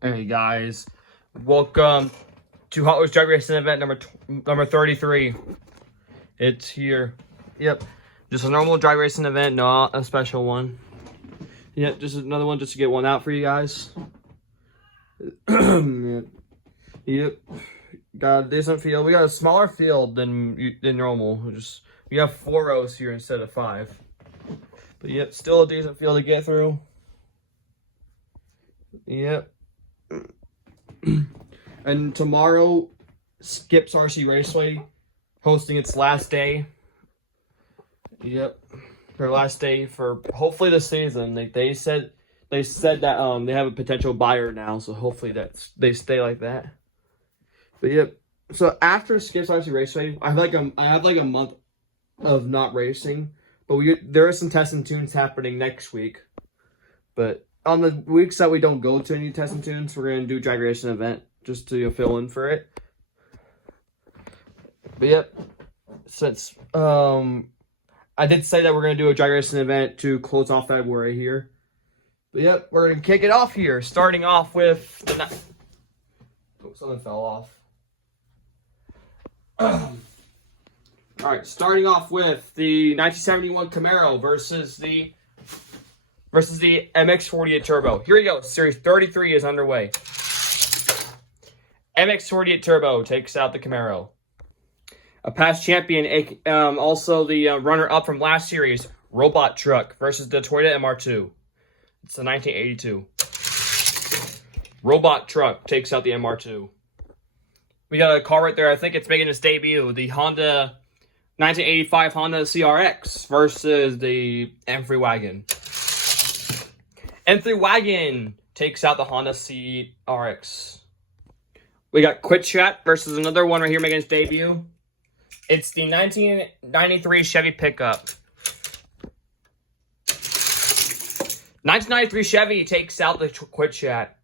Hey guys, welcome to Hot Wheels Drag Racing event number 33. It's here. Yep, just a normal drag racing event, not a special one. Yep, just another one just to get one out for you guys. Yep, got a decent field. We got a smaller field than normal. We have 4 rows here instead of 5. But yep, still a decent field to get through. Yep. And tomorrow, Skips RC Raceway hosting its last day. Yep, their last day for hopefully the season. They said that they have a potential buyer now, so hopefully they stay like that. But yep. So after Skips RC Raceway, I have like a month of not racing, but there are some tests and tunes happening next week. But on the weeks that we don't go to any tests and tunes, we're gonna do drag racing event just to fill in for it. But yep, since I did say that we're gonna do a drag racing event to close off February here. But yep, we're gonna kick it off here, starting off with the something fell off. All right, starting off with the 1971 Camaro versus the MX-48 Turbo. Here we go. Series 33 is underway. MX-48 Turbo takes out the Camaro. A past champion, also the runner-up from last series, Robot Truck versus the Toyota MR2. It's the 1982. Robot Truck takes out the MR2. We got a car right there. I think it's making its debut. The 1985 Honda CRX versus the M3 Wagon. M3 Wagon takes out the Honda CRX. We got Quit Chat versus another one right here making its debut. It's the 1993 Chevy pickup. 1993 Chevy takes out the Quit Chat.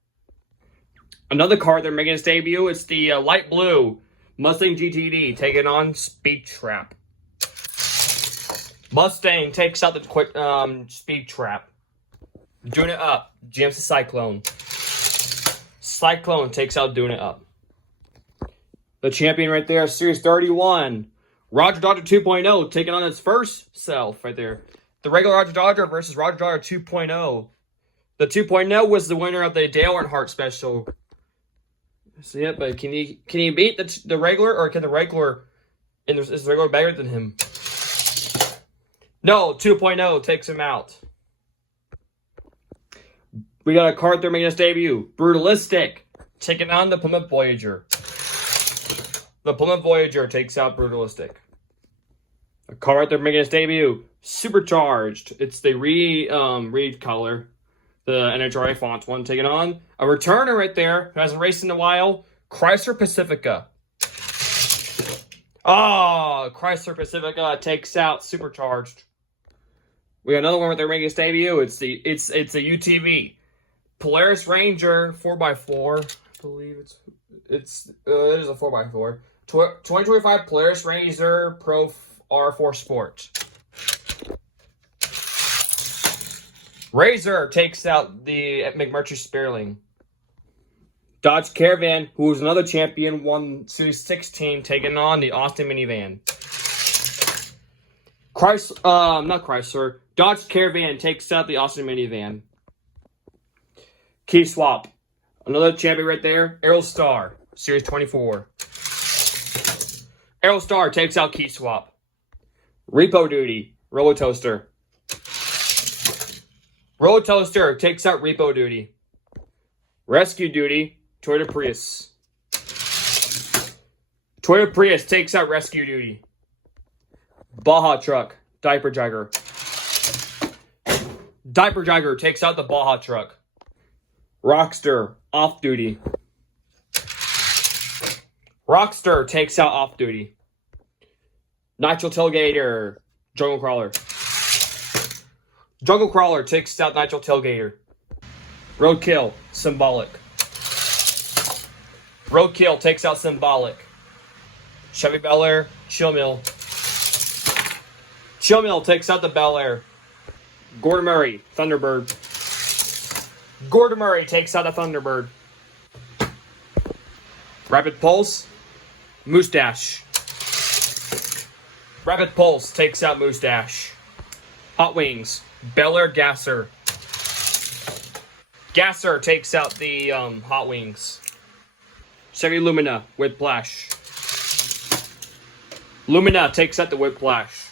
Another car they're making its debut. It's the light blue Mustang GTD taking on Speed Trap. Mustang takes out the Speed Trap. Doing It Up, GMC Cyclone. Cyclone takes out Doing It Up. The champion right there, Series 31. Roger Dodger 2.0 taking on its first self right there. The regular Roger Dodger versus Roger Dodger 2.0. The 2.0 was the winner of the Dale Earnhardt special. So yeah, but can he beat the regular, or can the regular, is the regular better than him? No, 2.0 takes him out. We got a card there making its debut. Brutalistic taking on the Plymouth Voyager. The Plymouth Voyager takes out Brutalistic. A car right there making its debut. Supercharged. It's the Reed color. The NHRA font one taking on. A returner right there who hasn't raced in a while. Chrysler Pacifica. Chrysler Pacifica takes out Supercharged. We got another one right there making its debut. It's a UTV. Polaris Ranger 4x4. I believe it is a 4x4. 2025 Polaris Ranger Pro R4 Sport. Razor takes out the McMurtry Spearling. Dodge Caravan, who was another champion, won Series 16, taking on the Austin minivan. Dodge Caravan takes out the Austin minivan. Key Swap. Another champion right there. Aerostar, Series 24. Aerostar takes out Key Swap. Repo Duty, Rotoaster. Rotoaster takes out Repo Duty. Rescue Duty, Toyota Prius. Toyota Prius takes out Rescue Duty. Baja Truck, Diaper Jagger. Diaper Jagger takes out the Baja Truck. Rockster, Off Duty. Rockster takes out Off Duty. Nitro Tailgater, Jungle Crawler. Jungle Crawler takes out Nitro Tailgater. Roadkill, Symbolic. Roadkill takes out Symbolic. Chevy Bel Air, Chill Mill. Chill Mill takes out the Bel Air. Gordon Murray, Thunderbird. Gordon Murray takes out the Thunderbird. Rapid Pulse, Moustache. Rapid Pulse takes out Moustache. Hot Wings, Bel Air Gasser. Gasser takes out the Hot Wings. Chevy Lumina, Whiplash. Lumina takes out the Whiplash.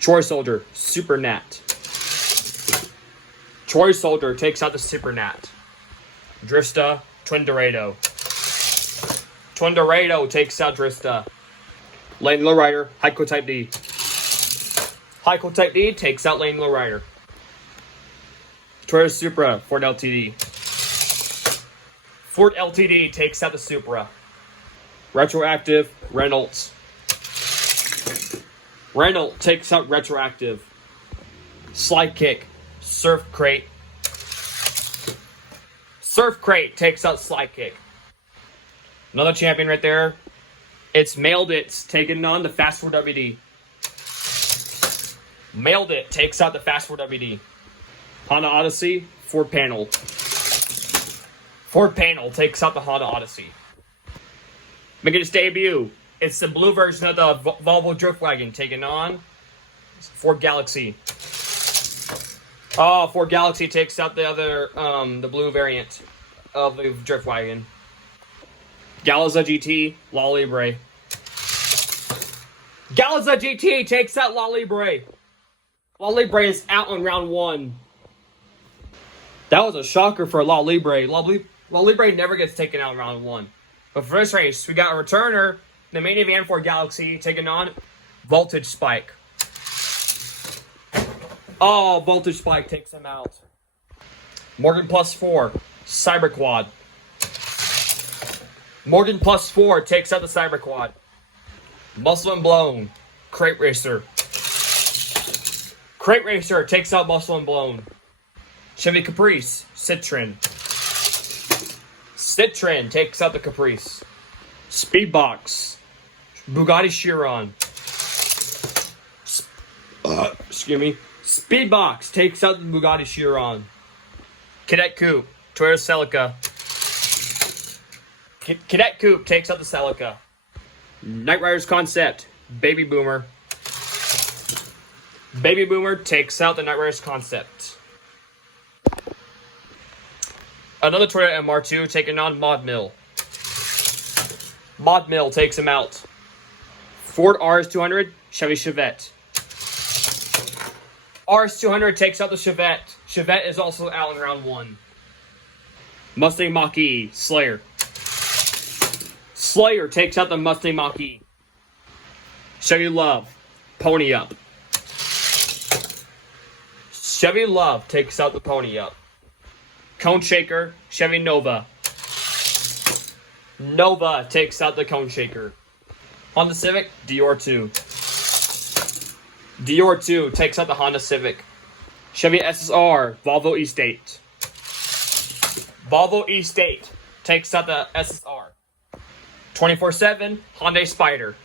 Troy Soldier, Super Nat. Troy Soldier takes out the Super Nat. Drista, Twin Dorado. Twin Dorado takes out Drista. Lane Lowrider, Heiko Type D. Heiko Type D takes out Lane Lowrider. Toyota Supra, Ford LTD. Ford LTD takes out the Supra. Retroactive, Reynolds. Reynolds takes out Retroactive. Slide Kick, Surf Crate. Surf Crate takes out Slide Kick. Another champion right there. It's Mailed It, taking on the Fast 4 WD. Mailed It takes out the Fast 4 WD. Honda Odyssey, Ford Panel. Ford Panel takes out the Honda Odyssey. Making its debut, it's the blue version of the Volvo Drift Wagon, taking on Ford Galaxy. Oh, Ford Galaxy takes out the other, the blue variant of the Drift Wagon. Galazza GT, La Libre. Galazza GT takes out La Libre. La Libre is out on round 1. That was a shocker for La Libre. La Libre never gets taken out in round 1. But for this race, we got a returner, the main event for Galaxy, taking on Voltage Spike. Oh, Voltage Spike takes him out. Morgan Plus 4, Cyber Quad. Morgan Plus 4 takes out the Cyber Quad. Muscle and Blown, Crate Racer. Crate Racer takes out Muscle and Blown. Chevy Caprice, Citroen. Citroen takes out the Caprice. Speedbox, Bugatti Chiron. Excuse me. Speedbox takes out the Bugatti Chiron. Cadet Coupe, Toyota Celica. Cadet Coupe takes out the Celica. Knight Riders Concept, Baby Boomer. Baby Boomer takes out the Knight Riders Concept. Another Toyota MR2 taking on Mod Mill. Mod Mill takes him out. Ford RS200, Chevy Chevette. RS200 takes out the Chevette. Chevette is also out in round 1. Mustang Mach-E, Slayer. Slayer takes out the Mustang Mach-E. Chevy Love, Pony Up. Chevy Love takes out the Pony Up. Cone Shaker, Chevy Nova. Nova takes out the Cone Shaker. Honda Civic, Dior 2. Dior 2 takes out the Honda Civic. Chevy SSR, Volvo E-State. Volvo E-State takes out the SSR. 24/7, Hyundai Spider.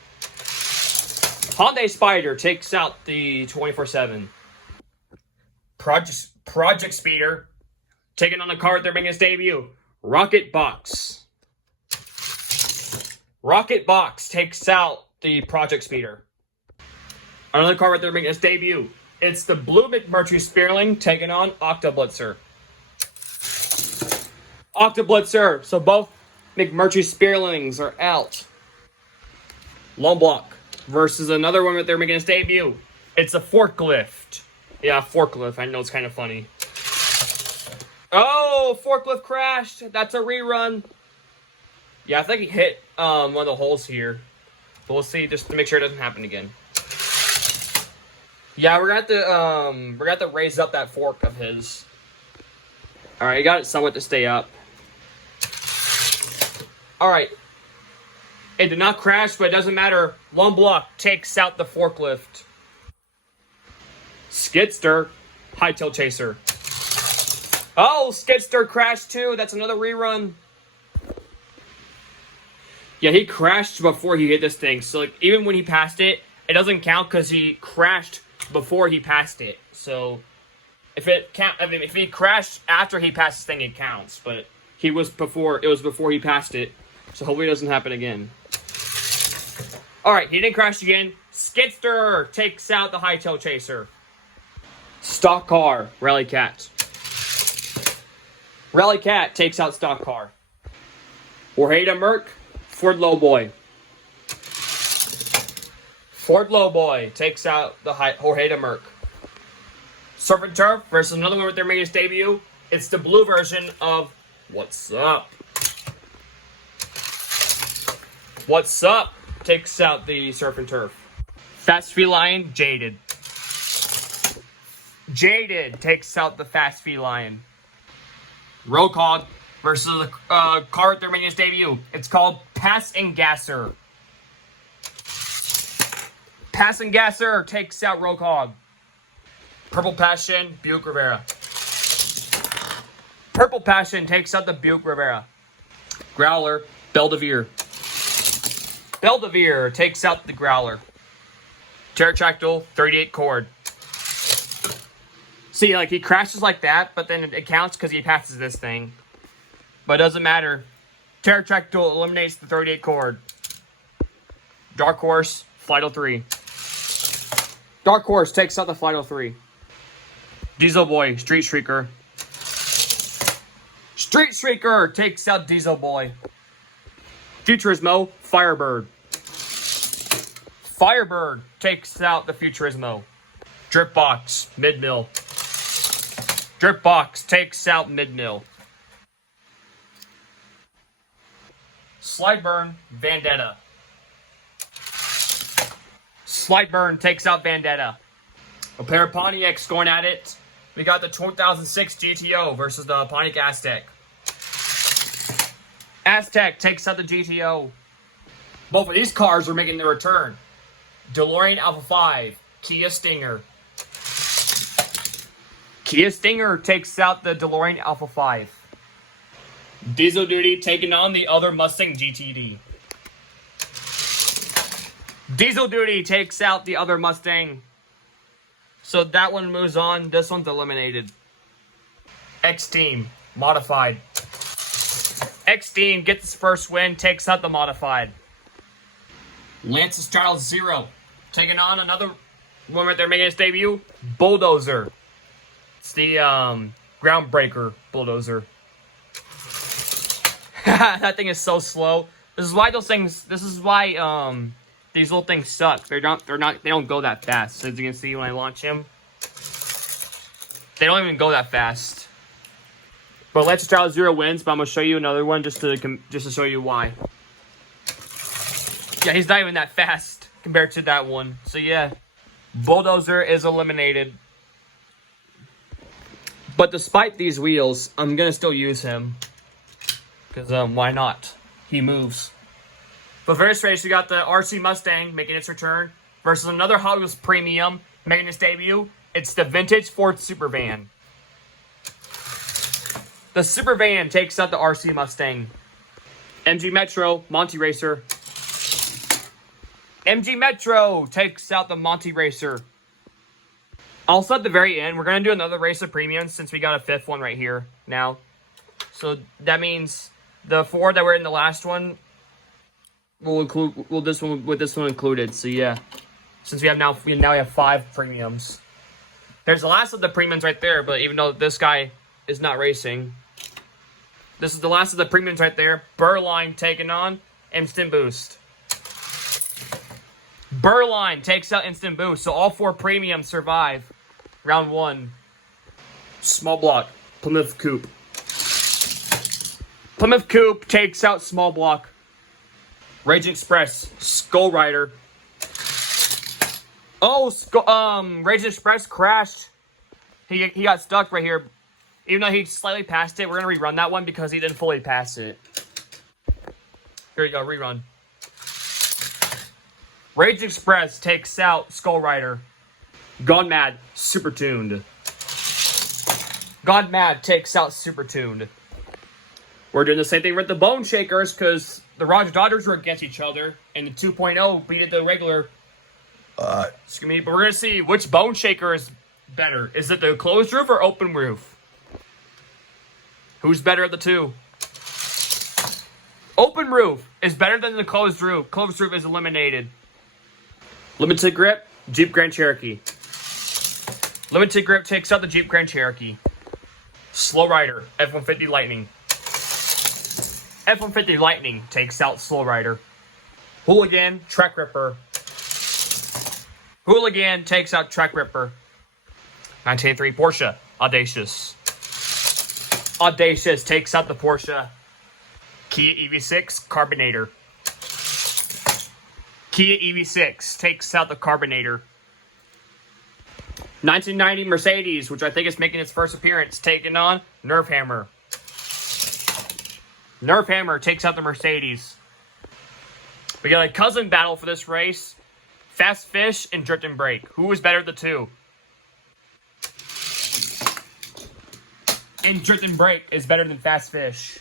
Hyundai Spider takes out the 24/7. Project Speeder, taking on the car they're making its debut. Rocket Box. Rocket Box takes out the Project Speeder. Another car right there making its debut. It's the blue McMurtry Spearling taking on Octoblitzer. Octoblitzer. So both McMurtry Spearlings are out. Lone Block versus another one that they're making its debut. It's a Forklift. Yeah, Forklift. I know it's kind of funny. Oh, Forklift crashed. That's a rerun. Yeah, I think he hit one of the holes here. But we'll see just to make sure it doesn't happen again. Yeah, we're gonna have to raise up that fork of his. Alright, you got it somewhat to stay up. Alright. It did not crash, but it doesn't matter. Lone Block takes out the forklift. Skidster, Hightail Chaser. Oh, Skidster crashed too. That's another rerun. Yeah, he crashed before he hit this thing. So, like, even when he passed it, it doesn't count because he crashed before he passed it. So, if he crashed after he passed this thing, it counts. But it was before he passed it. So hopefully it doesn't happen again. Alright, he didn't crash again. Skidster takes out the Hightail Chaser. Stock Car, Rally Cat. Rally Cat takes out Stock Car. Ojeda Merc, Ford Lowboy. Ford Lowboy takes out the Ojeda Merc. Surf and Turf versus another one with their making debut. It's the blue version of What's Up. What's Up takes out the Surf and Turf. Fast Feline, Jaded. Jaded takes out the Fast Feline. Road Hog versus the car with their making debut. It's called Pass and Gasser. Pass and Gasser takes out Road Hog. Purple Passion, Buick Rivera. Purple Passion takes out the Buick Rivera. Growler, Belvedere. Belvedere takes out the Growler. Pterodactyl, 38 cord. See, like, he crashes like that, but then it counts because he passes this thing. But it doesn't matter. Pterodactyl eliminates the 38 cord. Dark Horse, Flight 03. Dark Horse takes out the Flight 03. Diesel Boy, Street Shrieker. Street Shrieker takes out Diesel Boy. Futurismo, Firebird. Firebird takes out the Futurismo. Dripbox, Mid-Mill. Dripbox takes out Mid-Mill. Slideburn, Vendetta. Slideburn takes out Vendetta. A pair of Pontiacs going at it. We got the 2006 GTO versus the Pontiac Aztec. Aztec takes out the GTO. Both of these cars are making their return. DeLorean Alpha 5, Kia Stinger. Kia Stinger takes out the DeLorean Alpha 5. Diesel Duty taking on the other Mustang GTD. Diesel Duty takes out the other Mustang. So that one moves on. This one's eliminated. X-Team, Modified. X-Team gets its first win, takes out the Modified. Lance's Straddle Zero, taking on another one right there making its debut. Bulldozer. It's the Groundbreaker Bulldozer. That thing is so slow. This is why those things. This is why these little things suck. They don't go that fast. So as you can see when I launch him, they don't even go that fast. But Let's Trial Zero wins. But I'm gonna show you another one just to show you why. Yeah, he's not even that fast compared to that one. So yeah, Bulldozer is eliminated. But despite these wheels, I'm gonna still use him because why not? He moves. But first race, we got the RC Mustang making its return versus another Hot Wheels Premium making its debut. It's the vintage Ford Supervan. The Supervan takes out the RC Mustang. MG Metro, Monty Racer. MG Metro takes out the Monty Racer. Also at the very end, we're going to do another race of premiums since we got a fifth one right here now. So that means the four that were in the last one will include this one included. So yeah, since we now have 5 premiums. There's the last of the premiums right there, but even though this guy is not racing, this is the last of the premiums right there. Burline taking on Instant Boost. Burline takes out Instant Boost, so all 4 premiums survive round 1. Small Block, Plymouth Coupe. Plymouth Coupe takes out Small Block. Rage Express, Skull Rider. Oh, Rage Express crashed. He got stuck right here. Even though he slightly passed it, we're going to rerun that one because he didn't fully pass it. Here you go, rerun. Rage Express takes out Skull Rider. Gone Mad, Super Tuned. Gone Mad takes out Super Tuned. We're doing the same thing with the Bone Shakers because the Roger Dodgers were against each other, and the 2.0 beat the regular. Excuse me, but we're going to see which Bone Shaker is better. Is it the closed roof or open roof? Who's better at the two? open roof is better than the closed roof. Closed roof is eliminated. Limited grip, Jeep Grand Cherokee. Limited grip takes out the Jeep Grand Cherokee. Slow Rider, F-150 Lightning. F-150 Lightning takes out Slow Rider. Hooligan, Track Ripper. Hooligan takes out Track Ripper. 1983 Porsche, Audacious. Audacious takes out the Porsche. Kia EV6, Carbonator. Kia EV6 takes out the Carbonator. 1990 Mercedes, which I think is making its first appearance, taking on Nerf Hammer. Nerf Hammer takes out the Mercedes. We got a cousin battle for this race. Fast Fish and Drift and Brake. Who is better of the two? And Drift and Brake is better than Fast Fish.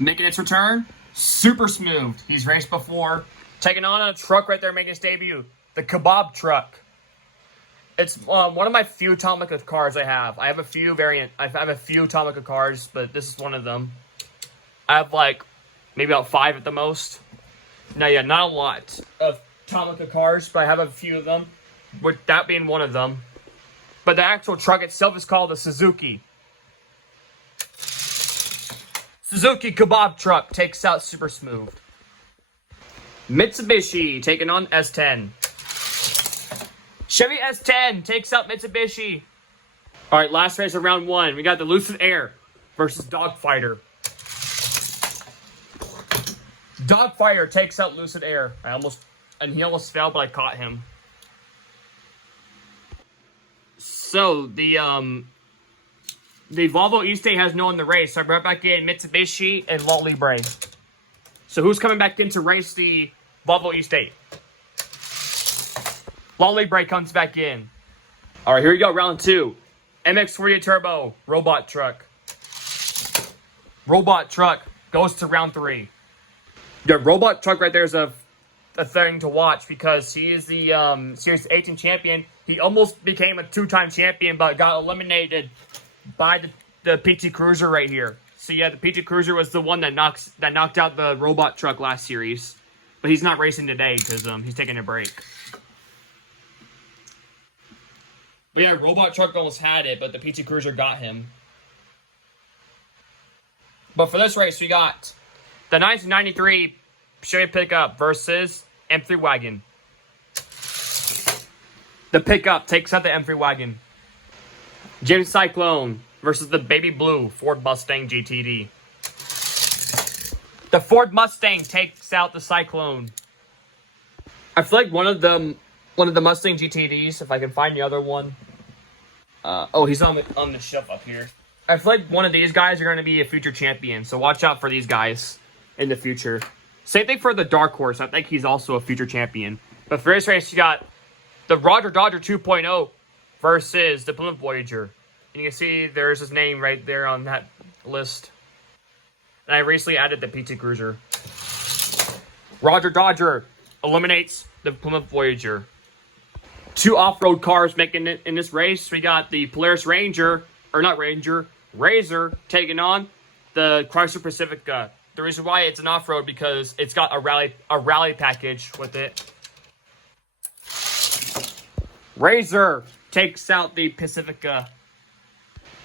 Making its return, Super Smooth. He's raced before. Taking on a truck right there making his debut. The Kebab Truck. It's one of my few Tomica cars I have. I have a few Tomica cars, but this is one of them. I have like maybe about 5 at the most. Now, yeah, not a lot of Tomica cars, but I have a few of them, with that being one of them. But the actual truck itself is called a Suzuki. Suzuki Kebab Truck takes out Super Smooth. Mitsubishi taking on S10. Chevy S10 takes out Mitsubishi. All right, last race of round 1. We got the Lucid Air versus Dogfighter. Dogfighter takes out Lucid Air. He almost fell, but I caught him. So, the Volvo E-State has no one in the race. So I brought back in Mitsubishi and Lot Libre. So who's coming back in to race the Volvo E-State? Lot Libre comes back in. All right, here we go, round 2. MX-48 Turbo, Robot Truck. Robot Truck goes to round 3. The Robot Truck right there is a thing to watch because he is the Series 18 champion. He almost became a 2-time champion, but got eliminated by the PT Cruiser right here. So yeah, the PT Cruiser was the one that knocked out the Robot Truck last series, but he's not racing today because he's taking a break. But yeah, Robot Truck almost had it, but the PT Cruiser got him. But for this race, we got the 1993 Chevy Pickup versus M3 Wagon. The Pickup takes out the M3 Wagon. James Cyclone versus the Baby Blue Ford Mustang GTD. The Ford Mustang takes out the Cyclone. I feel like one of the Mustang GTDs, if I can find the other one. He's on the shelf up here. I feel like one of these guys are going to be a future champion, so watch out for these guys in the future. Same thing for the Dark Horse. I think he's also a future champion. But for this race, you got the Roger Dodger 2.0 versus the Plymouth Voyager. And you can see there's his name right there on that list. And I recently added the PT Cruiser. Roger Dodger eliminates the Plymouth Voyager. 2 off-road cars making it in this race. We got the Polaris Ranger, or not Ranger, Razor taking on the Chrysler Pacifica. The reason why it's an off-road because it's got a rally package with it. Razor takes out the Pacifica.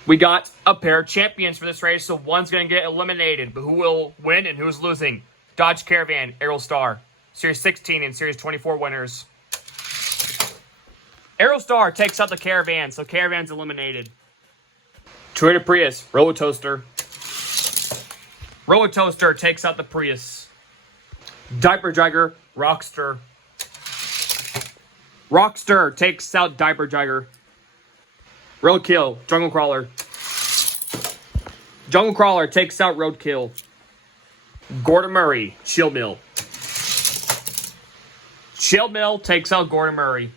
We got a pair of champions for this race, so one's going to get eliminated. But who will win and who's losing? Dodge Caravan, Aerostar. Series 16 and Series 24 winners. Aerostar takes out the Caravan, so Caravan's eliminated. Toyota Prius, Rotoaster. Rotoaster takes out the Prius. Diaper Dragger, Rockster. Rockster takes out Diaper Dragger. Roadkill, Jungle Crawler. Jungle Crawler takes out Roadkill. Gordon Murray, Chill Mill. Chill Mill takes out Gordon Murray.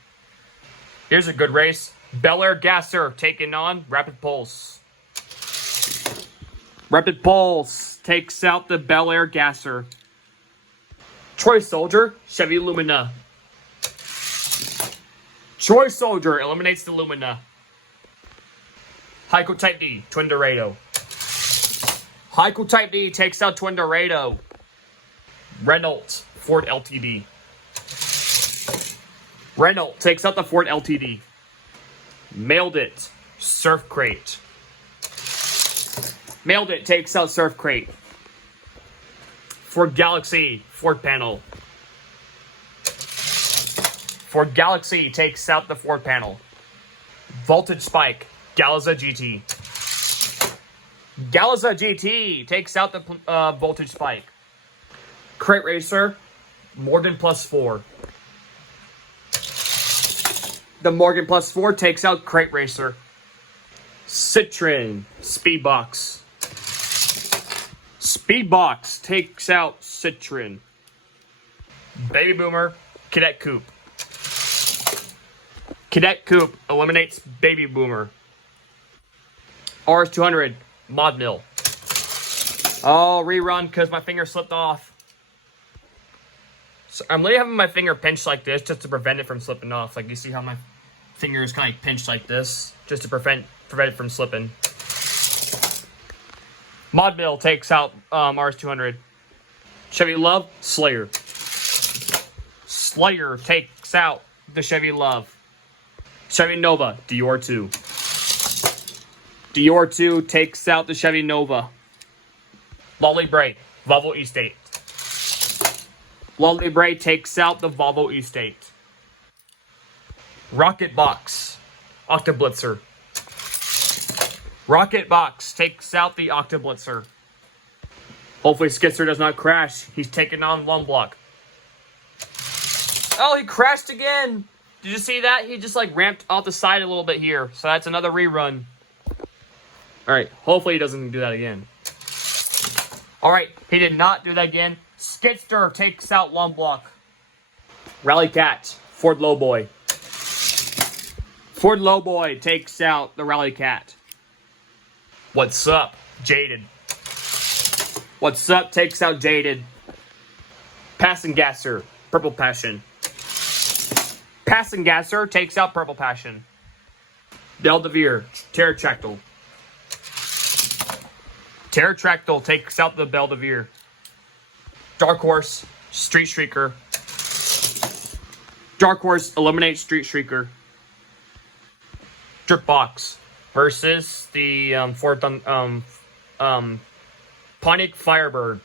Here's a good race. Bel Air Gasser taking on Rapid Pulse. Rapid Pulse takes out the Bel Air Gasser. Troy Soldier, Chevy Lumina. Troy Soldier eliminates the Lumina. Heiko Type D, Twin Dorado. Heiko Type D takes out Twin Dorado. Renault Ford LTD. Renault takes out the Ford LTD. Mailed It Surf Crate. Mailed It takes out Surf Crate. Ford Galaxy Ford panel. Ford Galaxy takes out the Ford panel. Voltage Spike Galza GT. Galza GT takes out the Voltage Spike. Crate Racer Morgan Plus 4. The Morgan Plus 4 takes out Crate Racer. Citroen Speedbox. Speedbox takes out Citroen. Baby Boomer Cadet Coupe. Cadet Coupe eliminates Baby Boomer. RS200 Mod Mill. Oh, rerun because my finger slipped off. So I'm literally having my finger pinched like this just to prevent it from slipping off. Like, you see how my finger is kind of pinched like this just to prevent it from slipping. Mod Mill takes out RS200. Chevy Love Slayer. Slayer takes out the Chevy Love. Chevy Nova Dior 2. Dior 2 takes out the Chevy Nova. Lolly Bray Volvo E-State. Lolly Bray takes out the Volvo E-State. Rocket Box Octoblitzer. Rocket Box takes out the Octoblitzer. Hopefully Skitzer does not crash. He's taking on Lone Block. Oh, he crashed again. Did you see that? He just like ramped off the side a little bit here. So that's another rerun. Alright, hopefully he doesn't do that again. Alright, he did not do that again. Skitster takes out Lone Block. Rally Cat Ford Lowboy. Ford Lowboy takes out the Rally Cat. What's up? Jaded. What's up? Takes out Jaded. Passengasser Purple Passion. Passengasser takes out Purple Passion. Belvedere Pterodactyl. Pterodactyl takes out the Belvedere. Dark Horse Street Streaker. Dark Horse eliminates Street Streaker. Drip Box versus the Ford Pontiac Firebird.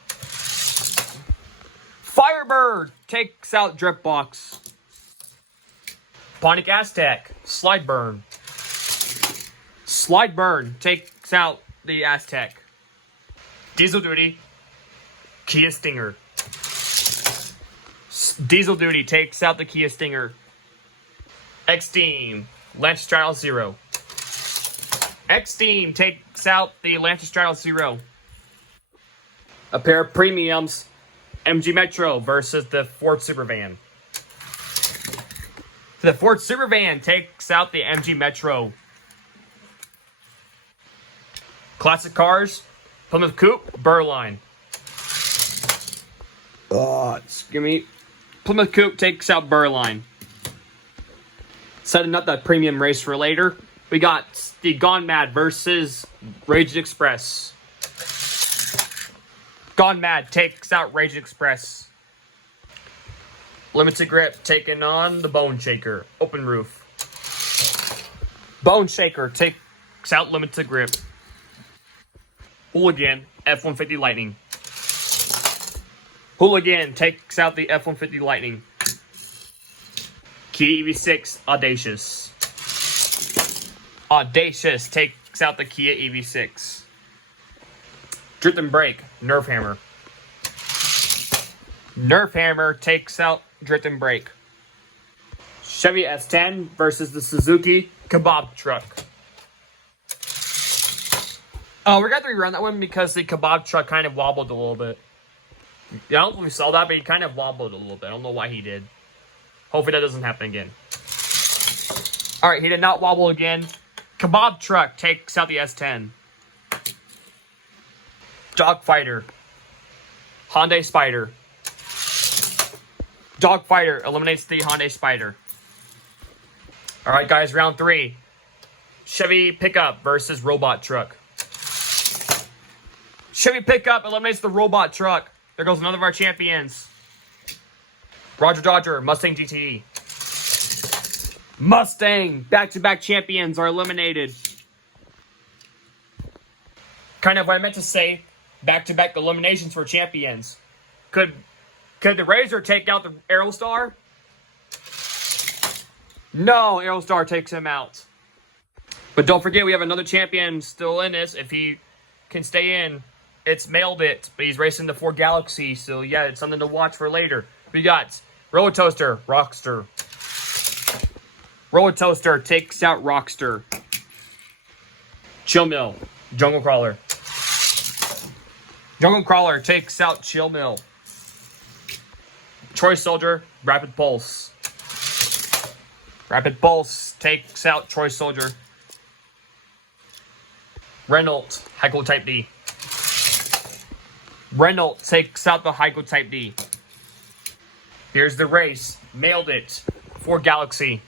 Firebird takes out Drip Box. Pontiac Aztek Slide Burn. Slide Burn takes out the Aztek. Diesel Duty Kia Stinger. Diesel Duty takes out the Kia Stinger. X-Team Lancestraddle Zero. X-Team takes out the Lancestraddle Zero. A pair of premiums, MG Metro versus the Ford Supervan. The Ford Supervan takes out the MG Metro. Classic cars, Plymouth Coupe, Burrline. Excuse me. Plymouth Coupe takes out Burrline. Setting up that premium race for later. We got the Gone Mad versus Rage Express. Gone Mad takes out Rage Express. Limited Grip taking on the Bone Shaker. Open Roof. Bone Shaker takes out Limited Grip. Hooligan F-150 Lightning. Hooligan takes out the F-150 Lightning. Kia EV6 Audacious. Audacious takes out the Kia EV6. Drift and Brake Nerf Hammer. Nerf Hammer takes out Drift and Brake. Chevy S10 versus the Suzuki Kebab Truck. We're going to rerun that one because the Kebab Truck kind of wobbled a little bit. I don't know if we saw that, but he kind of wobbled a little bit. I don't know why he did. Hopefully that doesn't happen again. Alright, he did not wobble again. Kebab Truck takes out the S10. Dogfighter. Hyundai Spider. Dogfighter eliminates the Hyundai Spider. Alright guys, round 3. Chevy Pickup versus Robot Truck. Chevy Pickup eliminates the Robot Truck. There goes another of our champions. Roger Dodger, Mustang GTD. Mustang, back-to-back champions are eliminated. Kind of what I meant to say, back-to-back eliminations for champions. Could the Razor take out the Aerostar? No, Aerostar takes him out. But don't forget, we have another champion still in this. If he can stay in, it's Mailed It. But he's racing the Ford Galaxy, so yeah, it's something to watch for later. We got Roller Toaster, Rockster. Roller Toaster takes out Rockster. Chill Mill, Jungle Crawler. Jungle Crawler takes out Chill Mill. Troy Soldier, Rapid Pulse. Rapid Pulse takes out Troy Soldier. Renault, Heiko Type D. Renault takes out the Heiko Type D. Here's the race. Mailed It. Ford Galaxy.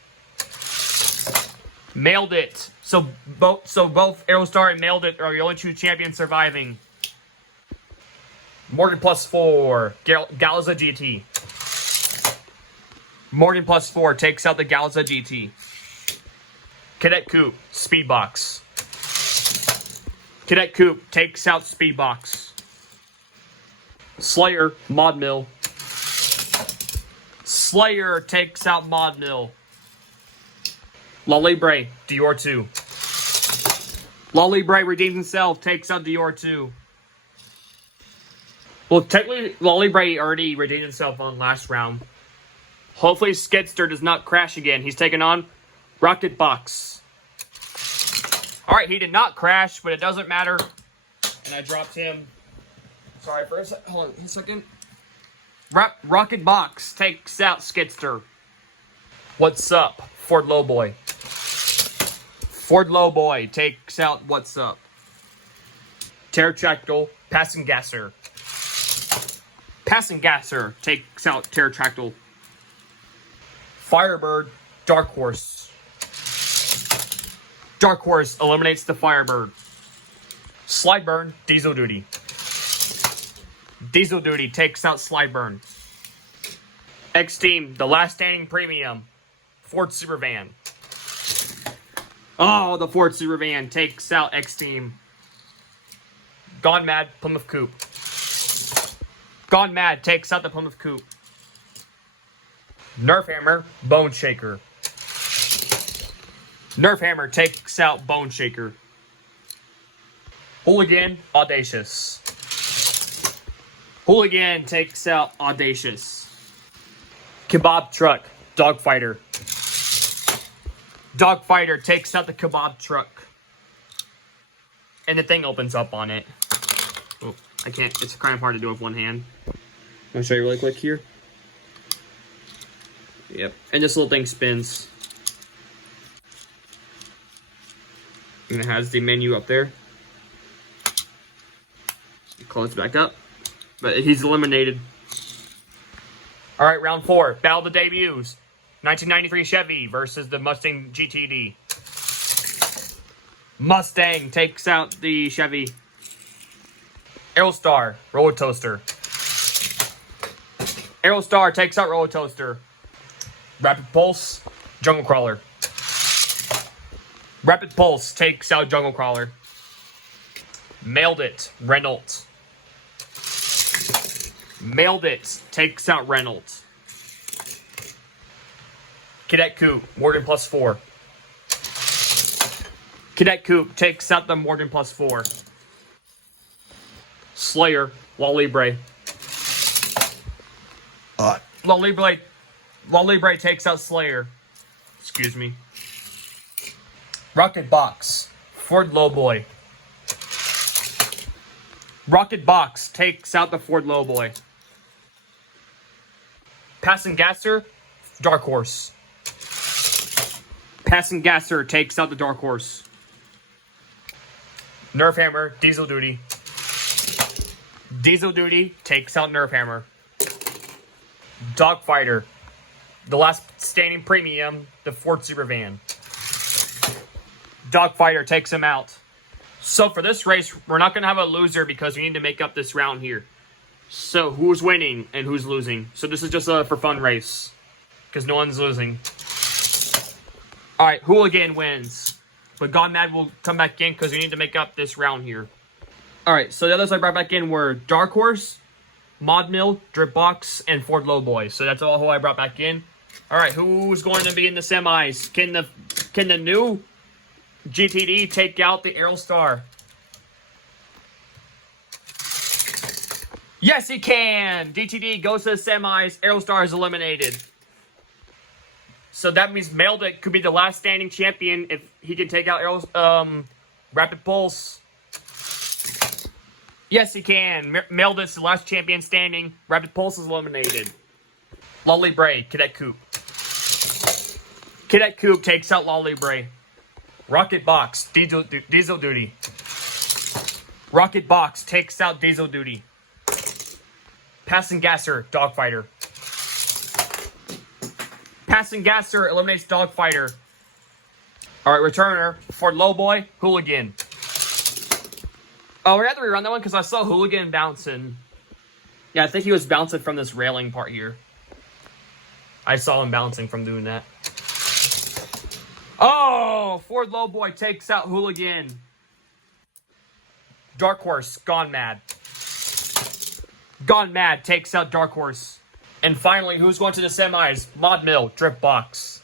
Mailed It. So both Aerostar and Mailed It are the only two champions surviving. Morgan Plus 4. Galza GT. Morgan Plus 4 takes out the Galza GT. Cadet Coupe. Speedbox. Cadet Coupe takes out Speedbox. Slayer, Mod Mill. Slayer takes out Mod Mill. La Libre, Dior 2. La Libre redeems himself, takes out Dior 2. Well, technically, La Libre already redeemed himself on last round. Hopefully, Skidster does not crash again. He's taking on Rocket Box. Alright, he did not crash, but it doesn't matter. And I dropped him. Sorry for a second. Hold on a second. Rocket Box takes out Skidster. What's up? Ford Lowboy. Ford Lowboy takes out What's Up. Pterotractyl, Passing Gasser. Passing Gasser takes out Pterotractyl. Firebird, Dark Horse. Dark Horse eliminates the Firebird. Slideburn, Diesel Duty. Diesel Duty takes out Slideburn. X-Team, the last standing premium. Ford Supervan. Oh, the Ford Supervan takes out X-Team. Gone Mad, Plymouth Coupe. Gone Mad takes out the Plymouth Coupe. Nerf Hammer, Bone Shaker. Nerf Hammer takes out Bone Shaker. Hooligan, Audacious. Hooligan takes out Audacious. Kebab Truck, Dogfighter. Dogfighter takes out the Kebab Truck. And the thing opens up on it. Oh, I can't. It's kind of hard to do with one hand. I'll show you really quick here. Yep. And this little thing spins. And it has the menu up there. Close it back up. But he's eliminated. Alright, round 4. Battle of the Debuts. 1993 Chevy versus the Mustang GTD. Mustang takes out the Chevy. Aerostar, Roller Toaster. Aerostar takes out Roller Toaster. Rapid Pulse, Jungle Crawler. Rapid Pulse takes out Jungle Crawler. Mailed It, Renault. Mailed It takes out Renault. Cadet Coupe, Morgan Plus 4. Cadet Coupe takes out the Morgan Plus 4. Slayer, La Libre. La Libre takes out Slayer. Excuse me. Rocket Box, Ford Lowboy. Rocket Box takes out the Ford Lowboy. Passing Gasser, Dark Horse. Passing Gasser takes out the Dark Horse. Nerf Hammer, Diesel Duty. Diesel Duty takes out Nerf Hammer. Dogfighter, the last standing premium, the Ford Supervan. Dogfighter takes him out. So for this race, we're not going to have a loser because we need to make up this round here. So, who's winning and who's losing? So, this is just a for fun race. Because no one's losing. Alright, Hooligan wins. But Gone Mad will come back in because we need to make up this round here. Alright, so the others I brought back in were Dark Horse, Mod Mill, Dripbox, and Ford Lowboy. So that's all who I brought back in. Alright, who's going to be in the semis? Can the new GTD take out the Aerostar? Yes, he can! GTD goes to the semis. Aerostar is eliminated. So that means Mailed It could be the last standing champion if he can take out Rapid Pulse. Yes, he can. Mailed It's the last champion standing. Rapid Pulse is eliminated. Lolly Bray, Cadet Coupe. Cadet Coupe takes out Lolly Bray. Rocket Box, Diesel Duty. Rocket Box takes out Diesel Duty. Passing Gasser, Dogfighter. Passing Gasser eliminates Dogfighter. Alright, returner, Ford Lowboy, Hooligan. Oh, we're going to have to rerun that one because I saw Hooligan bouncing. Yeah, I think he was bouncing from this railing part here. I saw him bouncing from doing that. Oh! Ford Lowboy takes out Hooligan. Dark Horse, Gone Mad. Gone Mad takes out Dark Horse. And finally, who's going to the semis? Mod Mill, Dripbox.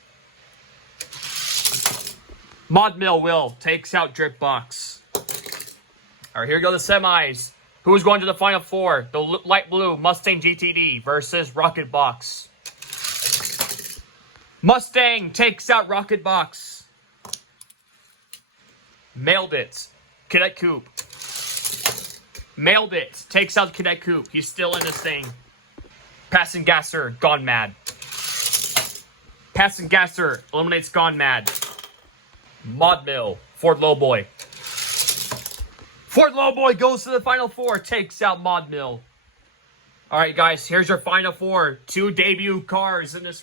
Mod Mill will takes out Dripbox. Alright, here go the semis. Who's going to the final four? The light blue Mustang GTD versus Rocket Box. Mustang takes out Rocket Box. Mailed It, Cadet Coupe. Mailed It takes out Cadet Coupe. He's still in this thing. Passing Gasser, Gone Mad. Passing Gasser eliminates Gone Mad. Mod Mill, Ford Lowboy. Ford Lowboy goes to the final four, takes out Mod Mill. Alright guys, here's your final four. 2 debut cars in this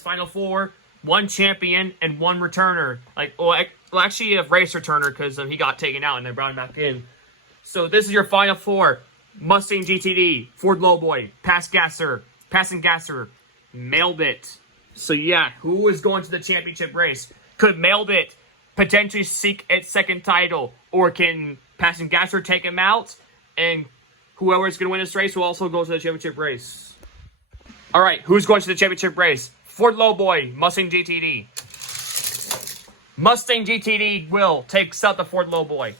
final four. 1 champion and 1 returner. Actually you have race returner because he got taken out and they brought him back in. So this is your final four. Mustang GTD, Ford Lowboy, Passing Gasser, Mailed It. So yeah, who is going to the championship race? Could Mailed It potentially seek its second title? Or can Passing Gasser take him out? And whoever is going to win this race will also go to the championship race. Alright, who's going to the championship race? Ford Lowboy, Mustang GTD. Mustang GTD will takes out the Ford Lowboy.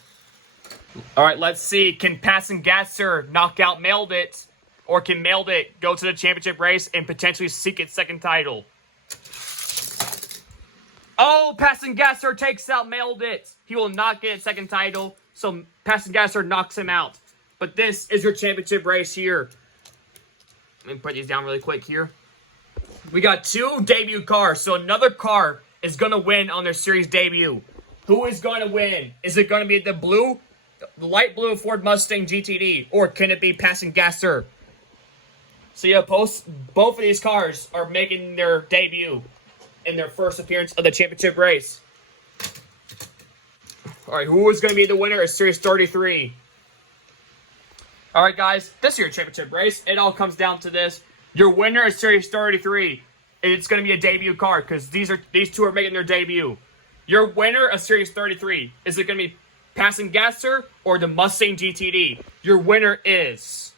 Alright, let's see. Can Passing Gasser knock out Mailed It? Or can Mailed It go to the championship race and potentially seek its second title? Oh, Passing Gasser takes out Mailed It. He will not get its second title, so Passing Gasser knocks him out. But this is your championship race here. Let me put these down really quick here. We got 2 debut cars, so another car is going to win on their series debut. Who is going to win? Is it going to be the light blue Ford Mustang GTD, or can it be Passing Gasser? So yeah, both of these cars are making their debut in their first appearance of the championship race. Alright, who is going to be the winner of Series 33? Alright guys, this is your championship race. It all comes down to this. Your winner is Series 33. It's going to be a debut car because these 2 are making their debut. Your winner of Series 33. Is it going to be Passing Gasser or the Mustang GTD? Your winner is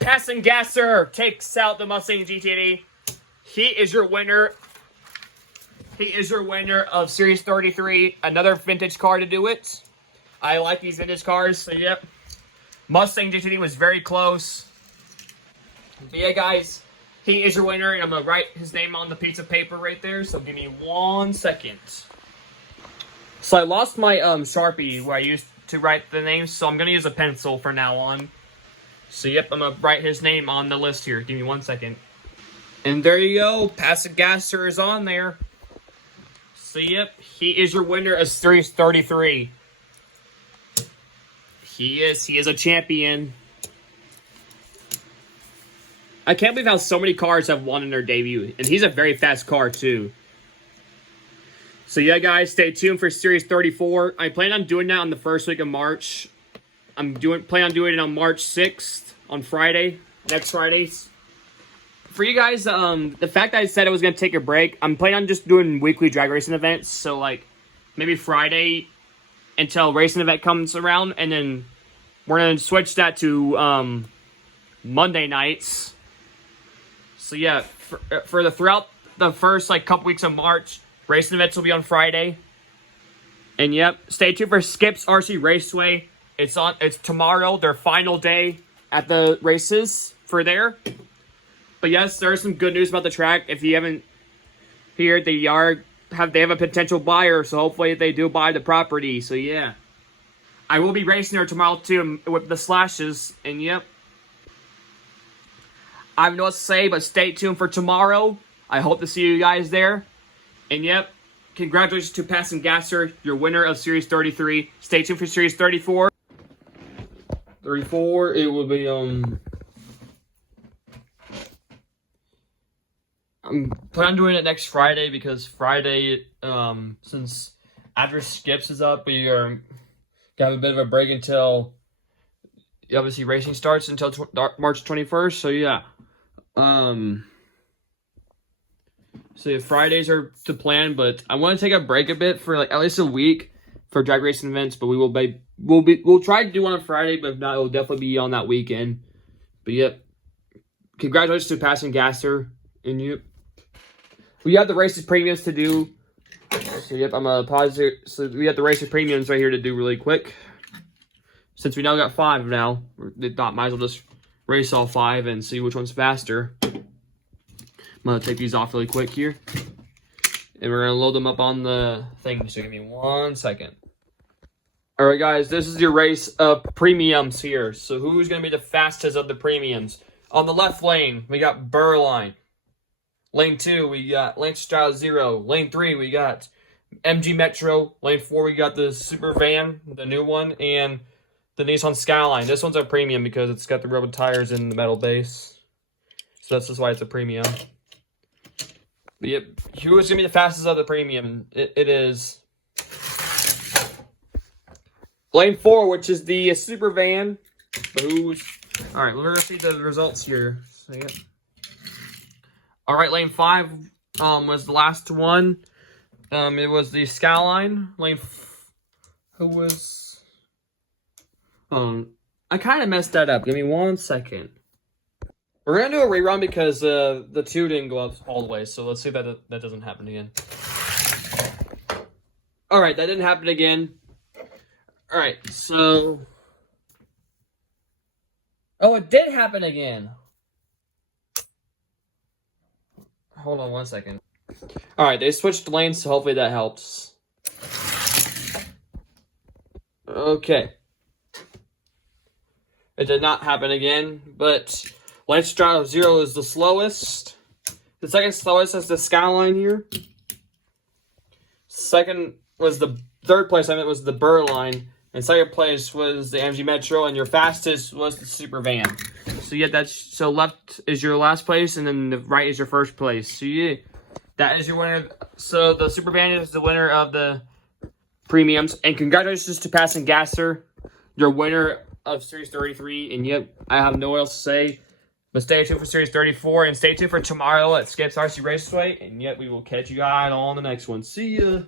Passing Gasser takes out the Mustang GTD. He is your winner. He is your winner of Series 33. Another vintage car to do it. I like these vintage cars, so yep. Mustang GTD was very close. But yeah, guys, he is your winner, and I'm going to write his name on the piece of paper right there, so give me 1 second. So I lost my Sharpie where I used to write the names, so I'm going to use a pencil from now on. So yep, I'm going to write his name on the list here. Give me 1 second. And there you go. Passing Gasser is on there. So yep, he is your winner of Series 33. He is a champion. I can't believe how so many cars have won in their debut. And he's a very fast car too. So yeah guys, stay tuned for Series 34. I plan on doing that on the first week of March. I'm plan on doing it on March 6th on Friday, next Friday. For you guys, the fact that I said I was gonna take a break, I'm planning on just doing weekly drag racing events. So like maybe Friday until racing event comes around, and then we're gonna switch that to Monday nights. So yeah, for throughout the first like couple weeks of March, racing events will be on Friday. And yep, stay tuned for Skips RC Raceway. It's tomorrow, their final day at the races for there. But yes, there's some good news about the track. If you haven't heard, they have a potential buyer, so hopefully they do buy the property. So yeah, I will be racing there tomorrow too with the Slashes. And yep, I have no what to say, but stay tuned for tomorrow. I hope to see you guys there. And yep, congratulations to Passon Gasser, your winner of Series 33. Stay tuned for Series 34. 34, it will be I'm planning on doing it next Friday because Friday, since after Skips is up, we are gonna have a bit of a break until obviously racing starts until March 21st. So yeah, Fridays are to plan, but I want to take a break a bit for like at least a week for drag racing events. But we'll try to do one on Friday, but if not, it will definitely be on that weekend. But yep, congratulations to Passon Gasser, and you. We have the races premiums to do. So yep, I'm gonna pause here. So we have the races premiums right here to do really quick. Since we now got 5 now, we thought might as well just race all 5 and see which one's faster. I'm gonna take these off really quick here. And we're gonna load them up on the thing. So give me 1 second. Alright guys, this is your race of premiums here. So who's gonna be the fastest of the premiums? On the left lane, we got Burline. Lane 2, we got Lance Style Zero. Lane 3, we got MG Metro. Lane 4, we got the Super Van, the new one, and the Nissan Skyline. This one's a premium because it's got the rubber tires and the metal base. So that's just why it's a premium. But yep, who is going to be the fastest of the premium? It is Lane 4, which is the Super Van. Alright, we're going to see the results here. So, yep. Alright, Lane 5 was the last one. It was the Skyline. Who was... I kind of messed that up. Give me 1 second. We're going to do a rerun because the 2 didn't go up all the way. So let's see if that doesn't happen again. Alright, that didn't happen again. Alright, so... Oh, it did happen again. Hold on 1 second. Alright, they switched lanes, so hopefully that helps. Okay. It did not happen again, but Lance Style Zero is the slowest. The second slowest is the Skyline here. Third place was the Burline. And second place was the MG Metro, and your fastest was the Super Van. So yeah, so left is your last place, and then the right is your first place. So yeah, that is your winner. So the Super Van is the winner of the premiums, and congratulations to Passon Gasser, your winner of Series 33. And yep, I have no else to say, but stay tuned for Series 34, and stay tuned for tomorrow at Skips RC Raceway. And yet, we will catch you guys on the next one. See ya.